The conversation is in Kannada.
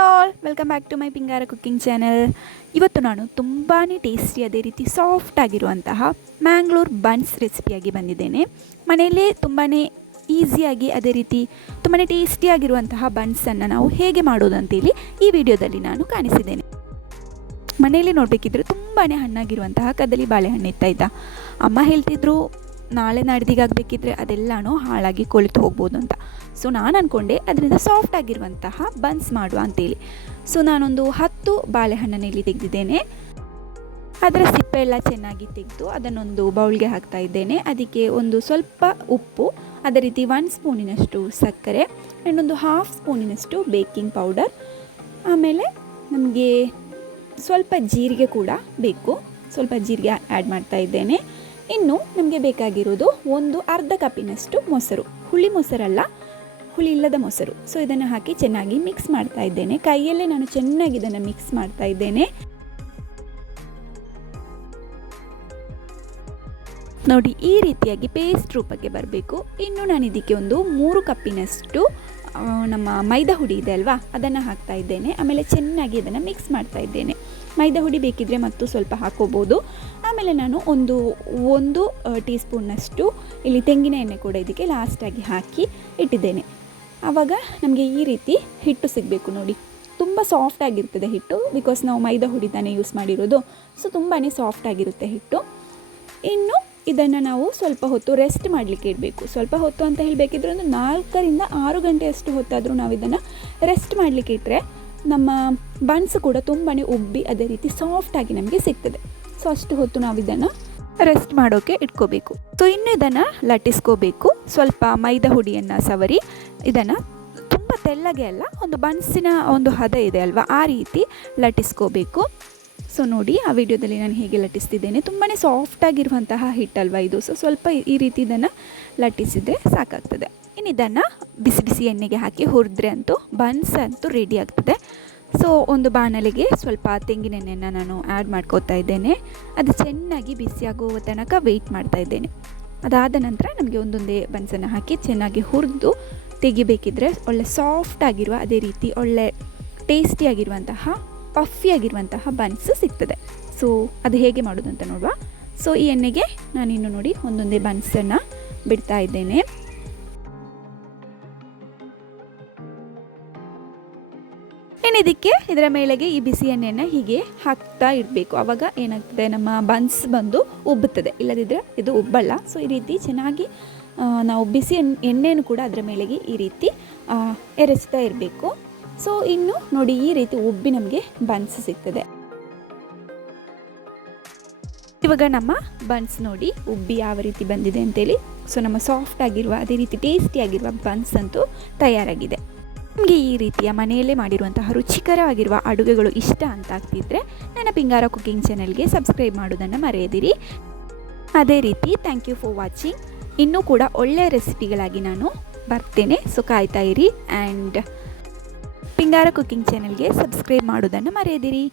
All, welcome back to my Pingara cooking channel. ಇವತ್ತು ನಾನು ತುಂಬಾ ಟೇಸ್ಟಿ ಅದೇ ರೀತಿ ಸಾಫ್ಟ್ ಆಗಿರುವಂತಹ ಮ್ಯಾಂಗ್ಳೂರ್ ಬನ್ಸ್ ರೆಸಿಪಿಯಾಗಿ ಬಂದಿದ್ದೇನೆ. ಮನೆಯಲ್ಲೇ ತುಂಬಾ ಈಸಿಯಾಗಿ ಅದೇ ರೀತಿ ತುಂಬಾ ಟೇಸ್ಟಿಯಾಗಿರುವಂತಹ ಬನ್ಸನ್ನು ನಾವು ಹೇಗೆ ಮಾಡೋದು ಅಂತೇಳಿ ಈ ವಿಡಿಯೋದಲ್ಲಿ ನಾನು ಕಾಣಿಸಿದ್ದೇನೆ. ಮನೆಯಲ್ಲಿ ನೋಡಬೇಕಿದ್ರೆ ತುಂಬಾ ಹಣ್ಣಾಗಿರುವಂತಹ ಕದಲಿ ಬಾಳೆಹಣ್ಣು ಇತ್ತಾಯ್ತಾ. ಅಮ್ಮ ಹೇಳ್ತಿದ್ರು ನಾಳೆ ನಾಡ್ದಿಗಾಗಬೇಕಿದ್ರೆ ಅದೆಲ್ಲನೂ ಹಾಳಾಗಿ ಕೊಳಿತು ಹೋಗ್ಬೋದು ಅಂತ. ಸೊ ನಾನು ಅಂದ್ಕೊಂಡೆ ಅದರಿಂದ ಸಾಫ್ಟ್ ಆಗಿರುವಂತಹ ಬನ್ಸ್ ಮಾಡುವ ಅಂತೇಳಿ. ಸೊ ನಾನೊಂದು 10 ಬಾಳೆಹಣ್ಣನ್ನು ಇಲ್ಲಿ ತೆಗೆದಿದ್ದೇನೆ. ಅದರ ಸಿಪ್ಪೆ ಎಲ್ಲ ಚೆನ್ನಾಗಿ ತೆಗೆದು ಅದನ್ನೊಂದು ಬೌಲ್ಗೆ ಹಾಕ್ತಾ ಇದ್ದೇನೆ. ಅದಕ್ಕೆ ಒಂದು ಸ್ವಲ್ಪ ಉಪ್ಪು, ಅದೇ ರೀತಿ 1 ಸ್ಪೂನಿನಷ್ಟು ಸಕ್ಕರೆ, ಇನ್ನೊಂದು 1/2 ಸ್ಪೂನಿನಷ್ಟು ಬೇಕಿಂಗ್ ಪೌಡರ್, ಆಮೇಲೆ ನಮಗೆ ಸ್ವಲ್ಪ ಜೀರಿಗೆ ಕೂಡ ಬೇಕು. ಸ್ವಲ್ಪ ಜೀರಿಗೆ ಆ್ಯಡ್ ಮಾಡ್ತಾ ಇದ್ದೇನೆ. ಇನ್ನು ನಮಗೆ ಬೇಕಾಗಿರೋದು ಒಂದು ಅರ್ಧ ಕಪ್ಪಿನಷ್ಟು ಮೊಸರು, ಹುಳಿ ಮೊಸರಲ್ಲ, ಹುಳಿ ಇಲ್ಲದ ಮೊಸರು. ಸೊ ಇದನ್ನು ಹಾಕಿ ಚೆನ್ನಾಗಿ ಮಿಕ್ಸ್ ಮಾಡ್ತಾ ಇದ್ದೇನೆ. ಕೈಯಲ್ಲೇ ನಾನು ಚೆನ್ನಾಗಿ ಇದನ್ನು ಮಿಕ್ಸ್ ಮಾಡ್ತಾ ಇದ್ದೇನೆ. ನೋಡಿ, ಈ ರೀತಿಯಾಗಿ ಪೇಸ್ಟ್ ರೂಪಕ್ಕೆ ಬರಬೇಕು. ಇನ್ನು ನಾನು ಇದಕ್ಕೆ ಒಂದು 3 ಕಪ್ಪಿನಷ್ಟು ನಮ್ಮ ಮೈದಾ ಹುಡಿ ಇದೆ ಅಲ್ವಾ, ಅದನ್ನು ಹಾಕ್ತಾ ಇದ್ದೇನೆ. ಆಮೇಲೆ ಚೆನ್ನಾಗಿ ಇದನ್ನು ಮಿಕ್ಸ್ ಮಾಡ್ತಾ ಇದ್ದೇನೆ. ಮೈದಾ ಹುಡಿ ಬೇಕಿದ್ರೆ ಮತ್ತು ಸ್ವಲ್ಪ ಹಾಕೋಬೋದು. ಆಮೇಲೆ ನಾನು ಒಂದು ಟೀ ಸ್ಪೂನ್ನಷ್ಟು ಇಲ್ಲಿ ತೆಂಗಿನ ಎಣ್ಣೆ ಕೂಡ ಇದಕ್ಕೆ ಲಾಸ್ಟಾಗಿ ಹಾಕಿ ಇಟ್ಟಿದ್ದೇನೆ. ಆವಾಗ ನಮಗೆ ಈ ರೀತಿ ಹಿಟ್ಟು ಸಿಗಬೇಕು. ನೋಡಿ, ತುಂಬ ಸಾಫ್ಟ್ ಆಗಿರ್ತದೆ ಹಿಟ್ಟು, ಬಿಕಾಸ್ ನಾವು ಮೈದಾ ಹುಡಿ ತಾನೇ ಯೂಸ್ ಮಾಡಿರೋದು. ಸೊ ತುಂಬಾ ಸಾಫ್ಟ್ ಆಗಿರುತ್ತೆ ಹಿಟ್ಟು. ಇನ್ನು ಇದನ್ನು ನಾವು ಸ್ವಲ್ಪ ಹೊತ್ತು ರೆಸ್ಟ್ ಮಾಡಲಿಕ್ಕೆ ಇಡಬೇಕು. ಸ್ವಲ್ಪ ಹೊತ್ತು ಅಂತ ಹೇಳಬೇಕಿದ್ರೆ ಒಂದು 4 ರಿಂದ 6 ಗಂಟೆಯಷ್ಟು ಹೊತ್ತಾದರೂ ನಾವು ಇದನ್ನು ರೆಸ್ಟ್ ಮಾಡಲಿಕ್ಕೆ ಇಟ್ಟರೆ ನಮ್ಮ ಬನ್ಸ್ ಕೂಡ ತುಂಬಾ ಉಬ್ಬಿ ಅದೇ ರೀತಿ ಸಾಫ್ಟಾಗಿ ನಮಗೆ ಸಿಗ್ತದೆ. ಸೊ ಅಷ್ಟು ಹೊತ್ತು ನಾವು ಇದನ್ನು ರೆಸ್ಟ್ ಮಾಡೋಕ್ಕೆ ಇಟ್ಕೋಬೇಕು. ಸೊ ಇನ್ನು ಇದನ್ನು ಲಟ್ಟಿಸ್ಕೋಬೇಕು. ಸ್ವಲ್ಪ ಮೈದಾ ಹುಡಿಯನ್ನು ಸವರಿ ಇದನ್ನು ತುಂಬ ತೆಳ್ಳಗೆ ಅಲ್ಲ, ಒಂದು ಬನ್ಸಿನ ಒಂದು ಹದ ಇದೆ ಅಲ್ವಾ, ಆ ರೀತಿ ಲಟ್ಟಿಸ್ಕೋಬೇಕು. ಸೊ ನೋಡಿ, ಆ ವಿಡಿಯೋದಲ್ಲಿ ನಾನು ಹೇಗೆ ಲಟ್ಟಿಸ್ತಿದ್ದೇನೆ. ತುಂಬಾ ಸಾಫ್ಟಾಗಿರುವಂತಹ ಹಿಟ್ಟಲ್ವಾ ಇದು. ಸೊ ಸ್ವಲ್ಪ ಈ ರೀತಿ ಇದನ್ನು ಲಟ್ಟಿಸಿದರೆ ಸಾಕಾಗ್ತದೆ. ಇನ್ನು ಇದನ್ನು ಬಿಸಿ ಬಿಸಿ ಎಣ್ಣೆಗೆ ಹಾಕಿ ಹುರಿದ್ರೆ ಅಂತೂ ಬನ್ಸ್ ಅಂತೂ ರೆಡಿ ಆಗ್ತದೆ. ಸೊ ಒಂದು ಬಾಣಲೆಗೆ ಸ್ವಲ್ಪ ತೆಂಗಿನ ಎಣ್ಣೆಯನ್ನು ನಾನು ಆ್ಯಡ್ ಮಾಡ್ಕೋತಾ ಇದ್ದೇನೆ. ಅದು ಚೆನ್ನಾಗಿ ಬಿಸಿಯಾಗುವ ತನಕ ವೆಯ್ಟ್ ಮಾಡ್ತಾ ಇದ್ದೇನೆ. ಅದಾದ ನಂತರ ನಮಗೆ ಒಂದೊಂದೇ ಬನ್ಸನ್ನು ಹಾಕಿ ಚೆನ್ನಾಗಿ ಹುರಿದು ತೆಗಿಬೇಕಿದ್ರೆ ಒಳ್ಳೆ ಸಾಫ್ಟಾಗಿರುವ ಅದೇ ರೀತಿ ಒಳ್ಳೆ ಟೇಸ್ಟಿಯಾಗಿರುವಂತಹ ಪಫಿಯಾಗಿರುವಂತಹ ಬನ್ಸ್ ಸಿಗ್ತದೆ. ಸೊ ಅದು ಹೇಗೆ ಮಾಡೋದು ಅಂತ ನೋಡುವ. ಸೊ ಈ ಎಣ್ಣೆಗೆ ನಾನಿನ್ನು ನೋಡಿ ಒಂದೊಂದೇ ಬನ್ಸನ್ನು ಬಿಡ್ತಾ ಇದ್ದೇನೆ. ಇನ್ನು ಇದರ ಮೇಲೆಗೆ ಈ ಬಿಸಿ ಎಣ್ಣೆಯನ್ನು ಹೀಗೆ ಹಾಕ್ತಾ ಇಡಬೇಕು. ಆವಾಗ ಏನಾಗ್ತದೆ, ನಮ್ಮ ಬನ್ಸ್ ಬಂದು ಉಬ್ಬುತ್ತದೆ. ಇಲ್ಲದಿದ್ದರೆ ಇದು ಉಬ್ಬಲ್ಲ. ಸೊ ಈ ರೀತಿ ಚೆನ್ನಾಗಿ ನಾವು ಬಿಸಿ ಎಣ್ಣೆಯನ್ನು ಕೂಡ ಅದರ ಮೇಲೆಗೆ ಈ ರೀತಿ ಎರಚ್ತಾ ಇರಬೇಕು. ಸೊ ಇನ್ನು ನೋಡಿ, ಈ ರೀತಿ ಉಬ್ಬಿ ನಮಗೆ ಬನ್ಸ್ ಸಿಗ್ತದೆ. ಇವಾಗ ನಮ್ಮ ಬನ್ಸ್ ನೋಡಿ ಉಬ್ಬಿ ಯಾವ ರೀತಿ ಬಂದಿದೆ ಅಂತೇಳಿ. ಸೊ ನಮ್ಮ ಸಾಫ್ಟ್ ಆಗಿರುವ ಅದೇ ರೀತಿ ಟೇಸ್ಟಿಯಾಗಿರುವ ಬನ್ಸ್ ಅಂತೂ ತಯಾರಾಗಿದೆ. ನಿಮಗೆ ಈ ರೀತಿಯ ಮನೆಯಲ್ಲೇ ಮಾಡಿರುವಂತಹ ರುಚಿಕರವಾಗಿರುವ ಅಡುಗೆಗಳು ಇಷ್ಟ ಅಂತ ಆಗ್ತಿದ್ರೆ ನನ್ನ ಪಿಂಗಾರ ಕುಕ್ಕಿಂಗ್ ಚಾನಲ್ಗೆ ಸಬ್ಸ್ಕ್ರೈಬ್ ಮಾಡೋದನ್ನು ಮರೆಯದಿರಿ. ಅದೇ ರೀತಿ ಥ್ಯಾಂಕ್ ಯು ಫಾರ್ ವಾಚಿಂಗ್. ಇನ್ನೂ ಕೂಡ ಒಳ್ಳೆಯ ರೆಸಿಪಿಗಳಾಗಿ ನಾನು ಬರ್ತೇನೆ. ಸೊ ಕಾಯ್ತಾ ಇರಿ. ಆ್ಯಂಡ್ ಪಿಂಗಾರ ಕುಕ್ಕಿಂಗ್ ಚಾನಲ್ಗೆ ಸಬ್ಸ್ಕ್ರೈಬ್ ಮಾಡೋದನ್ನು ಮರೆಯದಿರಿ.